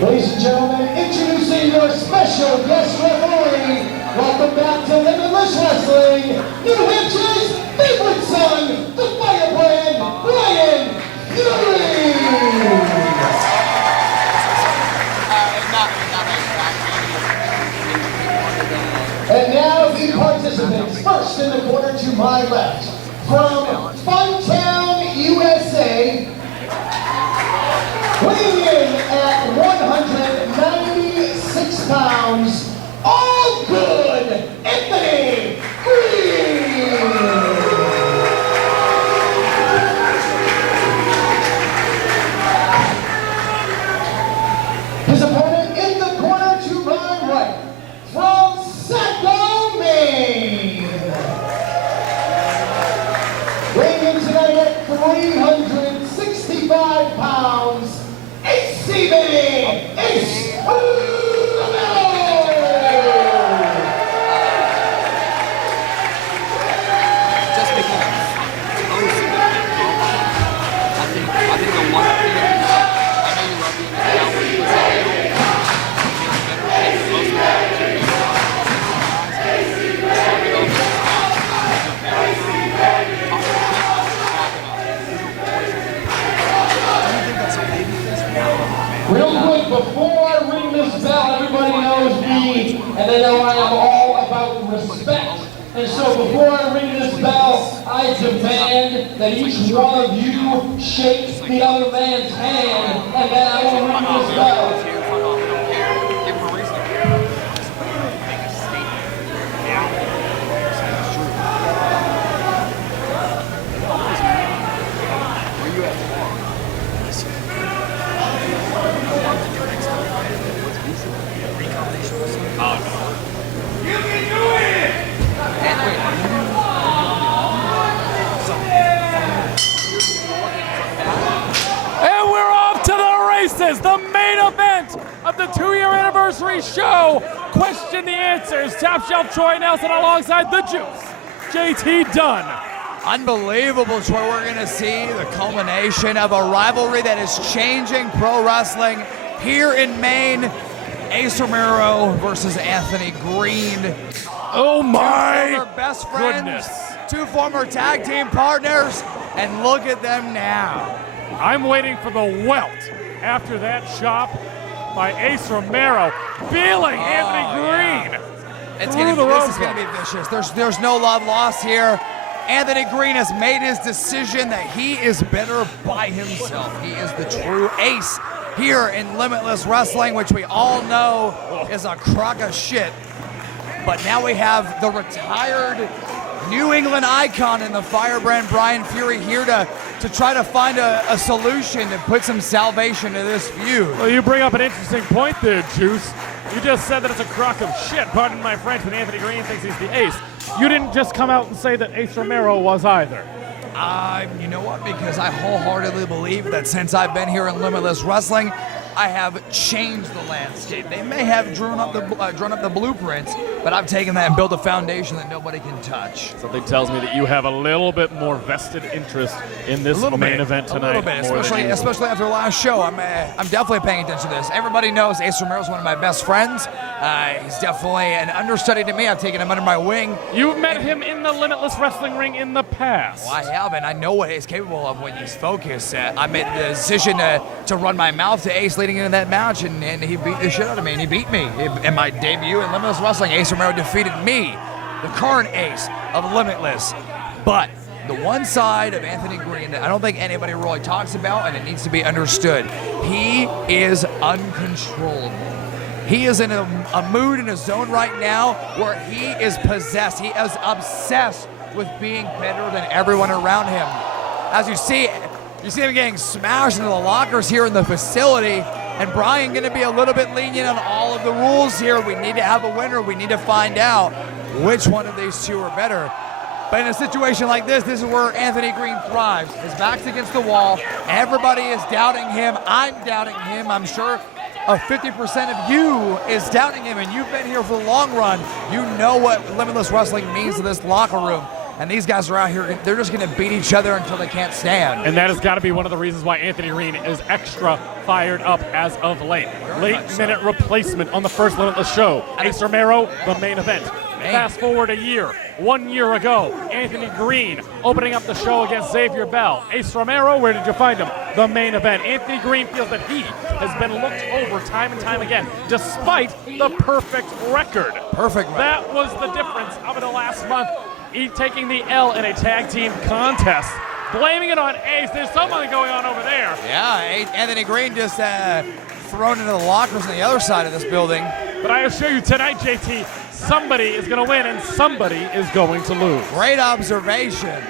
Ladies and gentlemen, introducing your special guest referee. Welcome back to Limitless Wrestling, New Hampshire's favorite son, the firebrand, Brian Fury. And now the participants. First in the corner to my left, from Funtown, USA, weighing in at 196 pounds, all good, Anthony Greene. His opponent in the corner to my right, from Saco, Maine, weighing in tonight at 365 pounds, Ace Romero! Just because I think the one thing, I know you love being down when you was Real quick, before I ring this bell, everybody knows me, and they know I am all about respect. And so before I ring this bell, I demand that each one of you shake the other man's hand, and then I will ring this bell. And we're off to the races, the main event of the 2-year anniversary show. Question the answers. Top Shelf Troy Nelson alongside the Juice, JT Dunn. Unbelievable, Troy. We're going to see the culmination of a rivalry that is changing pro wrestling here in Maine. Ace Romero versus Anthony Greene. Oh my Two former best friends, goodness. two former tag team partners, and look at them now. I'm waiting for the welt after that chop by Ace Romero, feeling Anthony Greene. This is through the going ropes. to be vicious. There's no love lost here. Anthony Greene has made his decision that he is better by himself. He is the true ace here in Limitless Wrestling, which we all know is a crock of shit. But now we have the retired New England icon in the firebrand Brian Fury here to try to find a solution to put some salvation to this feud. Well, you bring up an interesting point there, Juice. You just said that it's a crock of shit, pardon my French, when Anthony Greene thinks he's the ace. You didn't just come out and say that Ace Romero was either. You know what? Because I wholeheartedly believe that since I've been here in Limitless Wrestling, I have changed the landscape. They may have drawn up the blueprints, but I've taken that and built a foundation that nobody can touch. Something tells me that you have a little bit more vested interest in this main event tonight. A little bit, especially after the last show. I'm definitely paying attention to this. Everybody knows Ace Romero is one of my best friends. He's definitely an understudy to me. I've taken him under my wing. You've met him in the Limitless Wrestling ring in the past. Well, I have, and I know what he's capable of when he's focused. I made the decision to run my mouth to Ace leading into that match, and he beat the shit out of me, and he beat me. In my debut in Limitless Wrestling, Ace Romero defeated me, the current ace of Limitless. But the one side of Anthony Greene that I don't think anybody really talks about, and it needs to be understood, he is uncontrollable. He is in a mood, in a zone right now where he is possessed. He is obsessed with being better than everyone around him. As you see him getting smashed into the lockers here in the facility, and Brian going to be a little bit lenient on all of the rules here. We need to have a winner. We need to find out which one of these two are better. But in a situation like this is where Anthony Greene thrives. His back's against the wall. Everybody is doubting him. I'm doubting him. I'm sure 50% of you is doubting him, and you've been here for the long run. You know what Limitless Wrestling means to this locker room. and these guys are out here, they're just going to beat each other until they can't stand. And that has got to be one of the reasons why Anthony Greene is extra fired up as of late. Late-minute replacement on the first Limitless show. Ace Romero, the main event. Fast forward a year. 1 year ago, Anthony Greene opening up the show against Xavier Bell. Ace Romero, where did you find him? The main event. Anthony Greene feels that he has been looked over time and time again, despite the perfect record. Perfect record. That was the difference over the last month. He taking the L in a tag team contest. Blaming it on Ace. There's something going on over there. Yeah, Anthony Greene just thrown into the lockers on the other side of this building. But I assure you tonight, JT, somebody is going to win and somebody is going to lose. Great observation.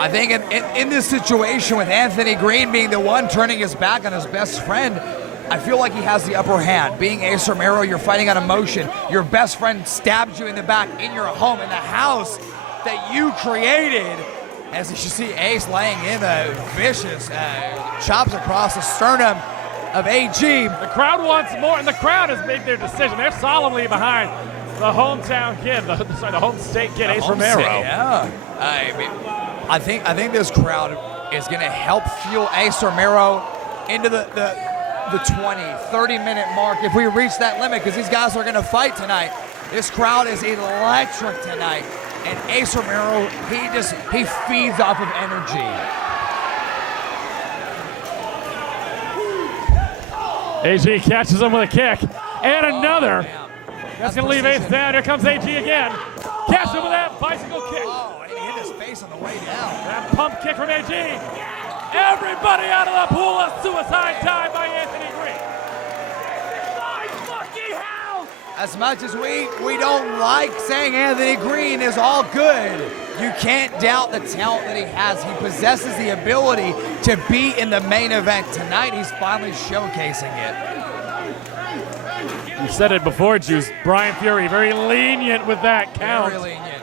I think in this situation with Anthony Greene being the one turning his back on his best friend, I feel like he has the upper hand. Being Ace Romero, you're fighting on emotion. Your best friend stabbed you in the back in your home, in the house that you created. As you see Ace laying in the vicious chops across the sternum of AG. The crowd wants more, and the crowd has made their decision. They're solemnly behind the hometown kid, the home state kid, Ace Romero. Yeah, I think this crowd is going to help fuel Ace Romero into the 20, 30-minute mark if we reach that limit, because these guys are going to fight tonight. This crowd is electric tonight, and Ace Romero, he feeds off of energy. AG catches him with a kick, and another. That's going to leave Ace down. Here comes AG again. Catch him with that bicycle kick. Oh, and he hit his face on the way down. That pump kick from AG. Everybody out of the pool. A suicide dive by Anthony Greene. As much as we don't like saying Anthony Greene is all good, you can't doubt the talent that he has. He possesses the ability to be in the main event. Tonight, he's finally showcasing it. You said it before, Juice. Brian Fury, very lenient with that count. Very lenient.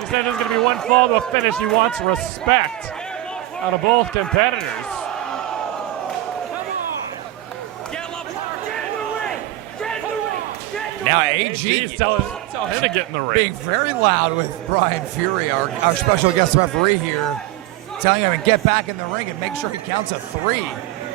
He said there's going to be one fall to a finish. He wants respect out of both competitors. Now AG tell him to get in the ring. Being very loud with Brian Fury, our special guest referee here, telling him to get back in the ring and make sure he counts a 3.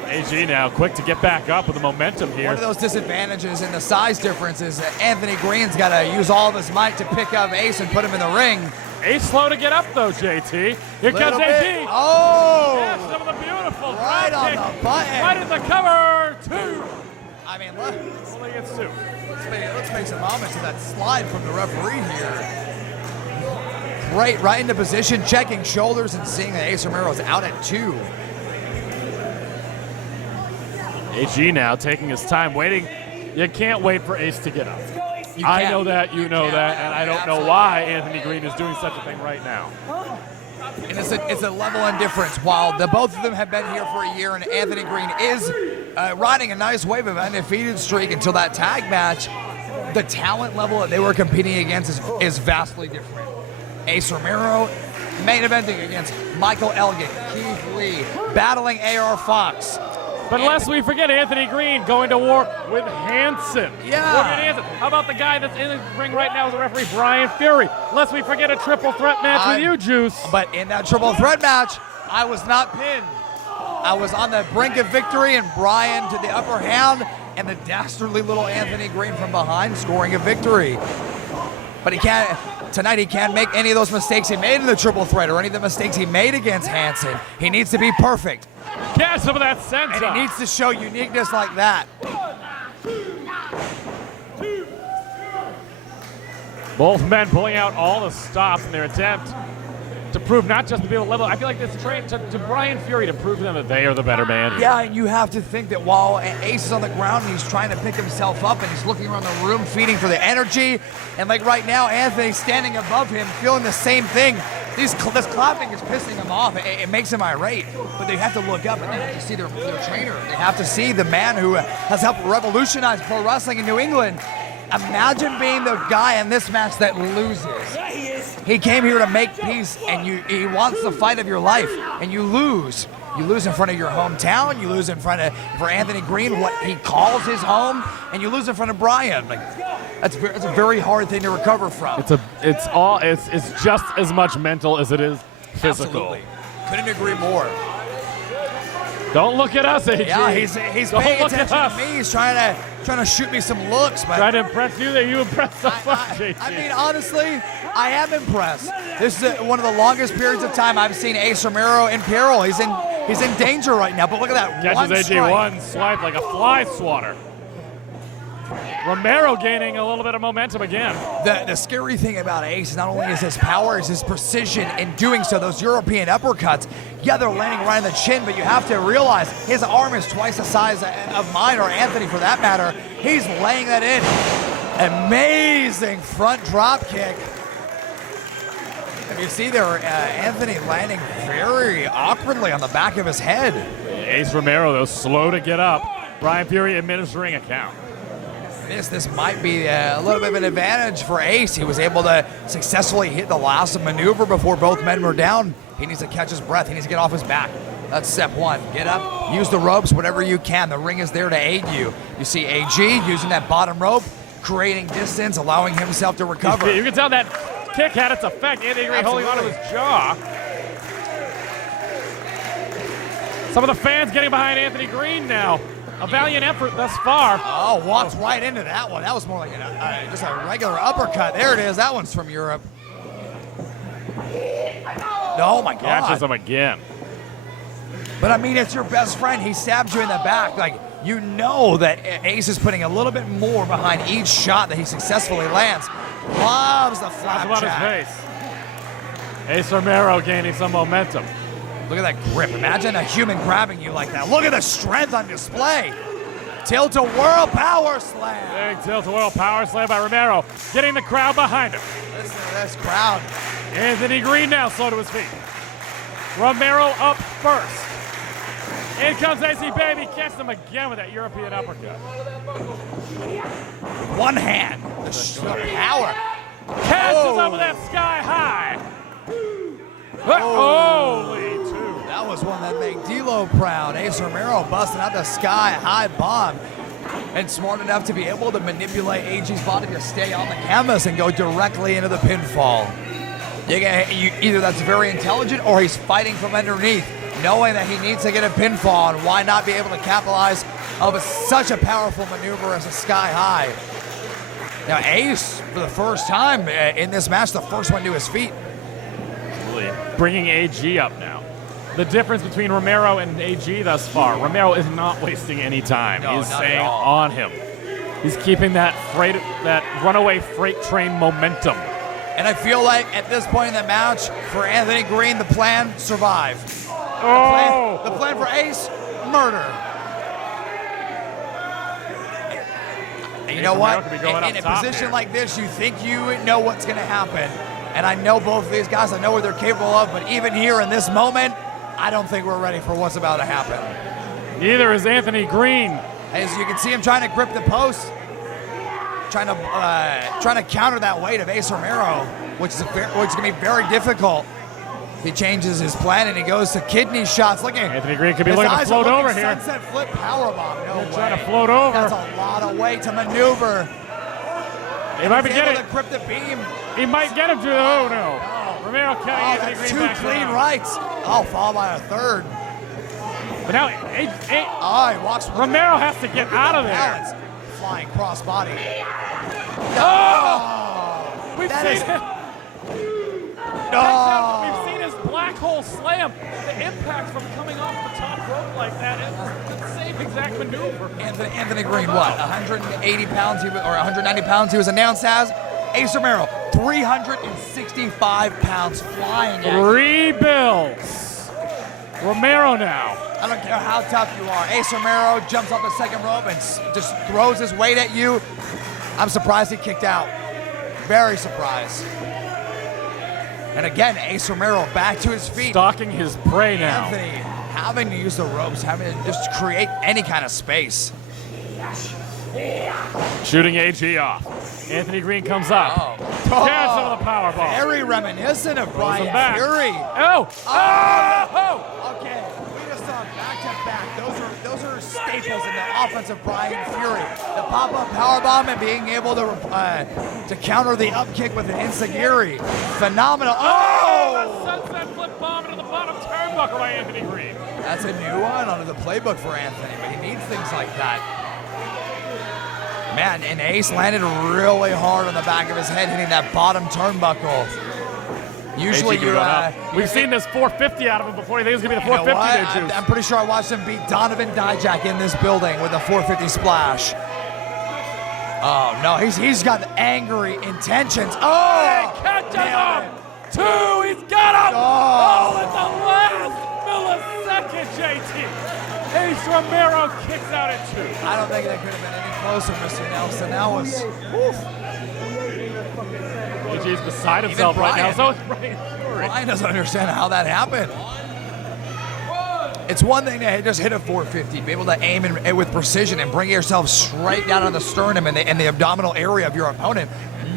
AG now quick to get back up with the momentum here. One of those disadvantages in the size difference is that Anthony Greene's got to use all of his might to pick up Ace and put him in the ring. Ace slow to get up though, JT. Here comes AG. Oh! Yes, some of the beautiful right on kick. the button. Right in the cover, 2. I mean, Only gets 2. let's make some homage to that slide from the referee here. Great, right into position, checking shoulders and seeing that Ace Romero is out at 2. AG now taking his time, waiting. You can't wait for Ace to get up. I know that, you know that, and I don't know why Anthony Greene is doing such a thing right now. And it's a level of difference. While the both of them have been here for a year, and Anthony Greene is riding a nice wave of undefeated streak until that tag match, the talent level that they were competing against is vastly different. Ace Romero main eventing against Michael Elgin, Keith Lee, battling AR Fox. But lest we forget Anthony Greene going to war with Hansen. Yeah. How about the guy that's in the ring right now as a referee, Brian Fury? Lest we forget a triple threat match with you, Juice. But in that triple threat match, I was not pinned. I was on the brink of victory, and Brian to the upper hand, and the dastardly little Anthony Greene from behind scoring a victory. But tonight he can't make any of those mistakes he made in the triple threat or any of the mistakes he made against Hansen. He needs to be perfect. Catch some of that sense. And he needs to show uniqueness like that. Both men pulling out all the stops in their attempt to prove not just to be able to level. I feel like it's trained to Brian Fury to prove to them that they are the better man here. Yeah, and you have to think that while Ace is on the ground and he's trying to pick himself up and he's looking around the room feeding for the energy, and like right now, Anthony's standing above him feeling the same thing. This clapping is pissing him off. It makes him irate, but they have to look up and they have to see their trainer. They have to see the man who has helped revolutionize pro wrestling in New England. Imagine being the guy in this match that loses. He came here to make peace, and he wants the fight of your life, and you lose. You lose in front of your hometown. You lose in front of, for Anthony Greene, what he calls his home, and you lose in front of Brian. Like, that's a very hard thing to recover from. It's just as much mental as it is physical. Absolutely. Couldn't agree more. Don't look at us, AG. Yeah, he's paying attention to me. He's trying to shoot me some looks. But trying to impress you that you impressed so much, JT. I mean, honestly, I am impressed. This is one of the longest periods of time I've seen Ace Romero in peril. He's in danger right now. But look at that. Catches AG one swipe like a fly swatter. Romero gaining a little bit of momentum again. The scary thing about Ace is not only is his power, is his precision in doing so. Those European uppercuts, yeah, they're landing right in the chin, but you have to realize his arm is twice the size of mine, or Anthony for that matter. He's laying that in. Amazing front drop kick. You see there, Anthony landing very awkwardly on the back of his head. Ace Romero, though, slow to get up. Brian Fury administering a count. This might be a little bit of an advantage for Ace. He was able to successfully hit the last maneuver before both men were down. He needs to catch his breath. He needs to get off his back. That's step one. Get up, use the ropes, whatever you can. The ring is there to aid you. You see AG using that bottom rope, creating distance, allowing himself to recover. You can tell that kick had its effect. Anthony Greene holding onto his jaw. Some of the fans getting behind Anthony Greene now. A valiant effort thus far. Oh, walks right into that one. That was more like just a regular uppercut. There it is. That one's from Europe. Oh, my God. Catches him again. But, I mean, it's your best friend. He stabs you in the back. Like, you know that Ace is putting a little bit more behind each shot that he successfully lands. Loves the flapjack. His face. Ace Romero gaining some momentum. Look at that grip. Imagine a human grabbing you like that. Look at the strength on display. Tilt-a-whirl power slam. Big tilt-a-whirl power slam by Romero. Getting the crowd behind him. Listen to this crowd. Anthony Greene now slow to his feet. Romero up first. In comes AC Baby. Catches him again with that European uppercut. One hand. The power. Catches him with that sky high. Holy two. That was one that made D'Lo proud. Ace Romero busting out the sky high bomb. And smart enough to be able to manipulate AG's body to stay on the canvas and go directly into the pinfall. Either that's very intelligent or he's fighting from underneath, knowing that he needs to get a pinfall, and why not be able to capitalize of such a powerful maneuver as a sky high. Now Ace, for the first time in this match, the first one to his feet. Bringing AG up now. The difference between Romero and AG thus far, Romero is not wasting any time. No, He's not staying at all. on him. He's keeping that runaway freight train momentum. And I feel like at this point in the match, for Anthony Greene, the plan, survive. Oh! The plan for Ace, murder. And you know what? In a position like this, you think you know what's going to happen. And I know both of these guys. I know what they're capable of. But even here in this moment, I don't think we're ready for what's about to happen. Neither is Anthony Greene. As you can see him trying to grip the post, trying to counter that weight of Ace Romero, which is going to be very difficult. He changes his plan and he goes to kidney shots. Look at Anthony Greene could be looking to float over here. Sunset flip powerbomb. No way. Trying to float over. That's a lot of weight to maneuver. He might be able getting. to grip the beam. He might get him to. Oh no! Romero cutting Anthony that's Greene two back clean down. rights. Oh, followed by a third. But now, he walks. Romero has to get out of there. Balance. Flying cross body. Oh! We've seen his black hole slam. The impact from coming off the top rope like that is the same exact maneuver. Anthony Greene, what? 180 pounds, or 190 pounds he was announced as. Ace Romero, 365 pounds flying at you. 3 bills. Romero now. I don't care how tough you are. Ace Romero jumps off the second rope and just throws his weight at you. I'm surprised he kicked out. Very surprised. And again, Ace Romero back to his feet. Stalking his prey now. Anthony having to use the ropes, having to just create any kind of space. Shooting AG off. Anthony Greene comes up. Catch some of the power ball. Very reminiscent of Brian back. Fury. Oh! Okay. We just back. Those are staples in the offense of Brian Fury. The pop-up powerbomb and being able to counter the up kick with an enziguri. Phenomenal. Oh! The sunset flip bomb into the bottom turnbuckle by Anthony Greene. That's a new one under the playbook for Anthony, but he needs things like that. Man, and Ace landed really hard on the back of his head, hitting that bottom turnbuckle. Usually we've seen this 450 out of him before. You think it's going to be the 450 I'm pretty sure I watched him beat Donovan Dijak in this building with a 450 splash. Oh, no, he's got angry intentions. Oh! He catches him! Two, he's got him! Oh, at the last millisecond, JT. Ace Romero kicks out at 2. I don't think that could have been any closer, Mr. Nelson. That was, AJ's beside himself right now. So it's Brian doesn't understand how that happened. It's one thing to just hit a 450, be able to aim with precision and bring yourself straight down on the sternum and the abdominal area of your opponent.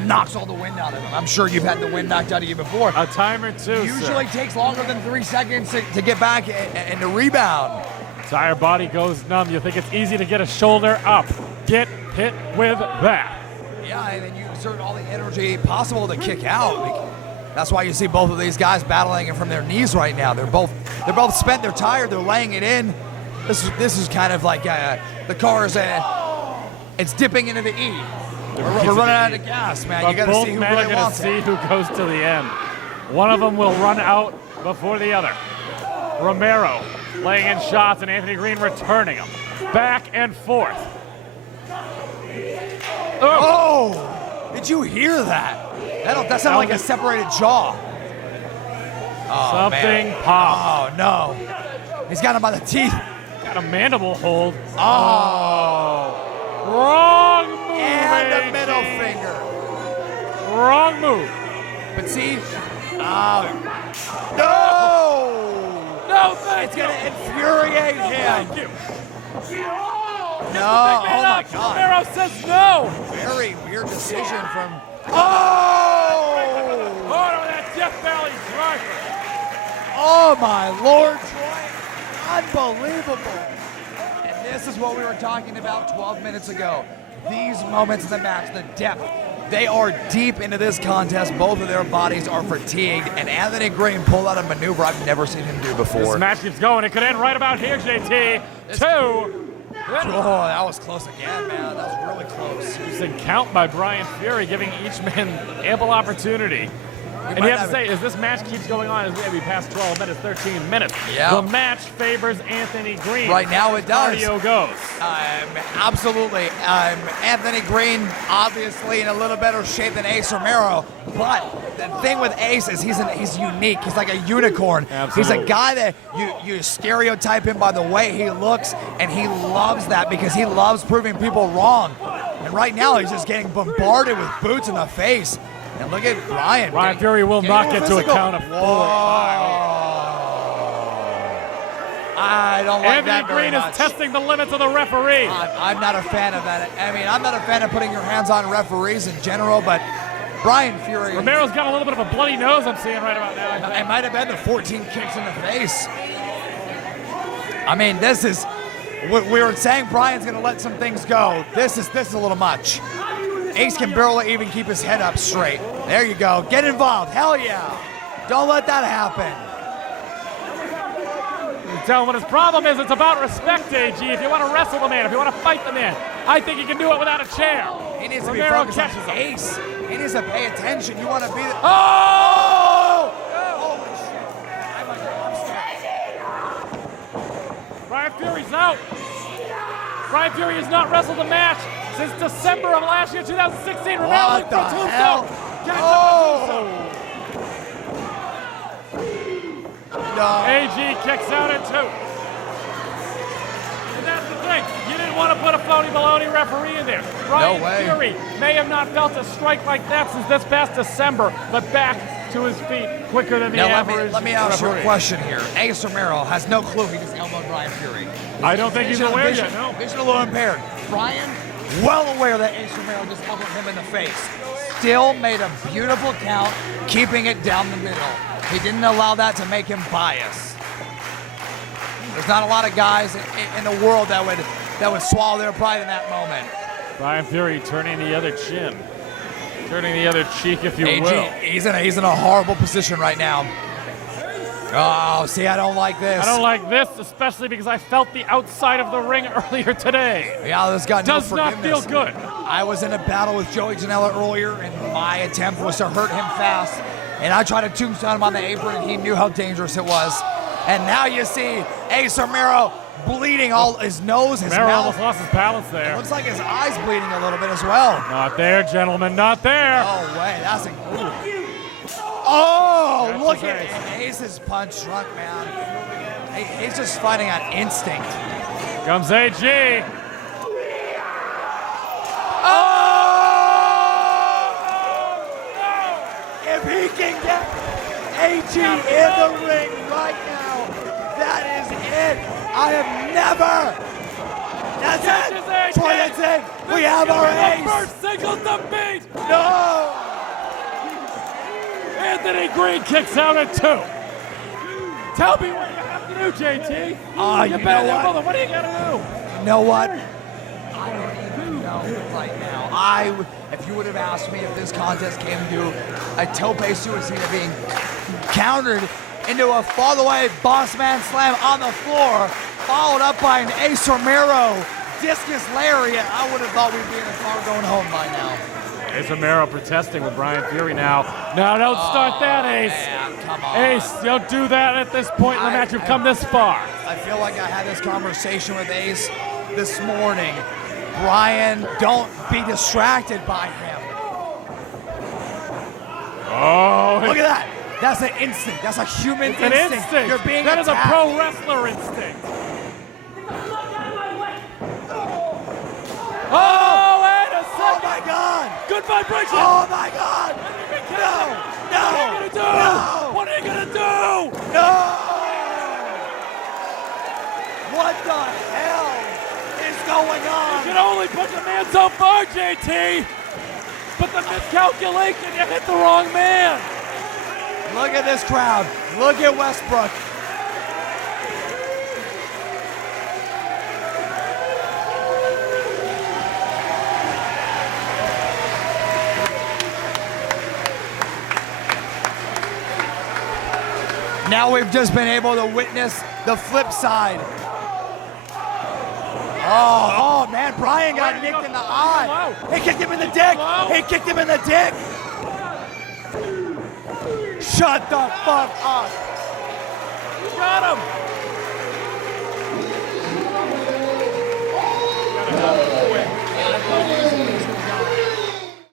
Knocks all the wind out of him. I'm sure you've had the wind knocked out of you before. A time or two, Usually takes longer than 3 seconds to get back and to rebound. Entire body goes numb. You think it's easy to get a shoulder up. Get hit with that. Yeah, and then you exert all the energy possible to kick out. That's why you see both of these guys battling it from their knees right now. They're both spent. They're tired. They're laying it in. This is kind of like the car is it's dipping into the E. We're running out of gas, man. You got to see who really wants it. Both men are going to see who goes to the end. One of them will run out before the other. Romero laying in shots and Anthony Greene returning them. Back and forth. Oh! Did you hear that? That sounded like a separated jaw. Oh, something man. popped. Oh, no. He's got him by the teeth. Got a mandible hold. Oh. Wrong move. And a middle finger. Wrong move. But see, no! No, thank you. It's going to infuriate him. Thank you. No, oh my God. Romero says no. Very weird decision from. Oh! Oh, no, that Death Valley driver. Oh my Lord, Troy. Unbelievable. And this is what we were talking about 12 minutes ago. These moments in the match, the depth. They are deep into this contest. Both of their bodies are fatigued, and Anthony Greene pulled out a maneuver I've never seen him do before. This match keeps going. It could end right about here, JT. Oh, that was close again, man. That was really close. It's a count by Brian Fury, giving each man ample opportunity. And you have to say, as this match keeps going on, it's going to be past 12 minutes, 13 minutes. Yeah. The match favors Anthony Greene. Right now it does. Cardio goes. Absolutely. Anthony Greene, obviously in a little better shape than Ace Romero. But the thing with Ace is he's unique. He's like a unicorn. Absolutely. He's a guy that you stereotype him by the way he looks, and he loves that because he loves proving people wrong. And right now he's just getting bombarded with boots in the face. And look at Brian. Brian Fury will not get to a count of 4 or 5. I don't like that very Greene much. is testing the limits of the referee. I'm not a fan of that. I mean, I'm not a fan of putting your hands on referees in general, but Brian Fury. Romero's got a little bit of a bloody nose I'm seeing right about now. It might have been the 14 kicks in the face. I mean, this is. We were saying Brian's going to let some things go. This is a little much. Ace can barely even keep his head up straight. There you go. Get involved. Hell yeah. Don't let that happen. You tell him what his problem is. It's about respect, AG. If you want to wrestle the man, if you want to fight the man, I think you can do it without a chair. He needs to be Romero focused on catches him. Ace. He needs to pay attention. You want to be the. Oh! Holy shit. Brian Fury's out. Brian Fury has not wrestled a match since December of last year, 2016. Romero What the hell? Oh! No. AG kicks out at 2. And that's the thing. You didn't want to put a phony baloney referee in there. Brian Fury may have not felt a strike like that since this past December, but back to his feet quicker than the average. Let me ask you a question here. Ace Romero has no clue he just elbowed Brian Fury. I don't think he's aware yet, no. Vision a little impaired. Brian, well aware that Ace Romero just elbowed him in the face. Still made a beautiful count, keeping it down the middle. He didn't allow that to make him bias. There's not a lot of guys in the world that would swallow their pride in that moment. Brian Fury turning the other chin. Turning the other cheek, if you will. He's in a horrible position right now. Oh, see, I don't like this. I don't like this, especially because I felt the outside of the ring earlier today. Yeah, this got no forgiveness. Does not feel good. I was in a battle with Joey Janela earlier, and my attempt was to hurt him fast. And I tried to tombstone him on the apron, and he knew how dangerous it was. And now you see Ace Romero bleeding all his nose, his Romero mouth. almost lost his balance there. It looks like his eyes bleeding a little bit as well. Not there, gentlemen, not there. Oh, wait, that's a... Oh, That's look his at ace. Ace's punch drunk, man. He's just fighting on instinct. Comes AG. Oh! If he can get AG in the ring right now, that is it. I have never. That's it. Troy, that's it. We have our ace. First single defeat. No. Anthony Greene kicks out at 2. Tell me what you have to do, JT. You better than know what? brother. What do you got to You know what? I don't even know right now. If you would have asked me if this contest came to a tope suicida being countered into a fall-away bossman slam on the floor, followed up by an Ace Romero discus lariat, I would have thought we'd be in the car going home by now. Ace Romero protesting with Brian Fury now. No, don't start that, Ace. Man, come on. Ace, don't do that at this point in the match. You've come this far. I feel like I had this conversation with Ace this morning. Brian, don't be distracted by him. Oh, Look at that. That's an instinct. That's a human an instinct. instinct. You're being That is a attacked. pro wrestler instinct. Oh, wait a Oh second. my God. Good vibration. Oh my God. No. No. What are you going to do? No. What the hell is going You on? can only put the man so far, JT. But the miscalculation, you hit the wrong man. Look at this crowd. Look at Westbrook. Now we've just been able to witness the flip side. Oh man, Brian got nicked in the eye. He kicked him in the dick. He kicked him in the dick. Shut the fuck up. Got him.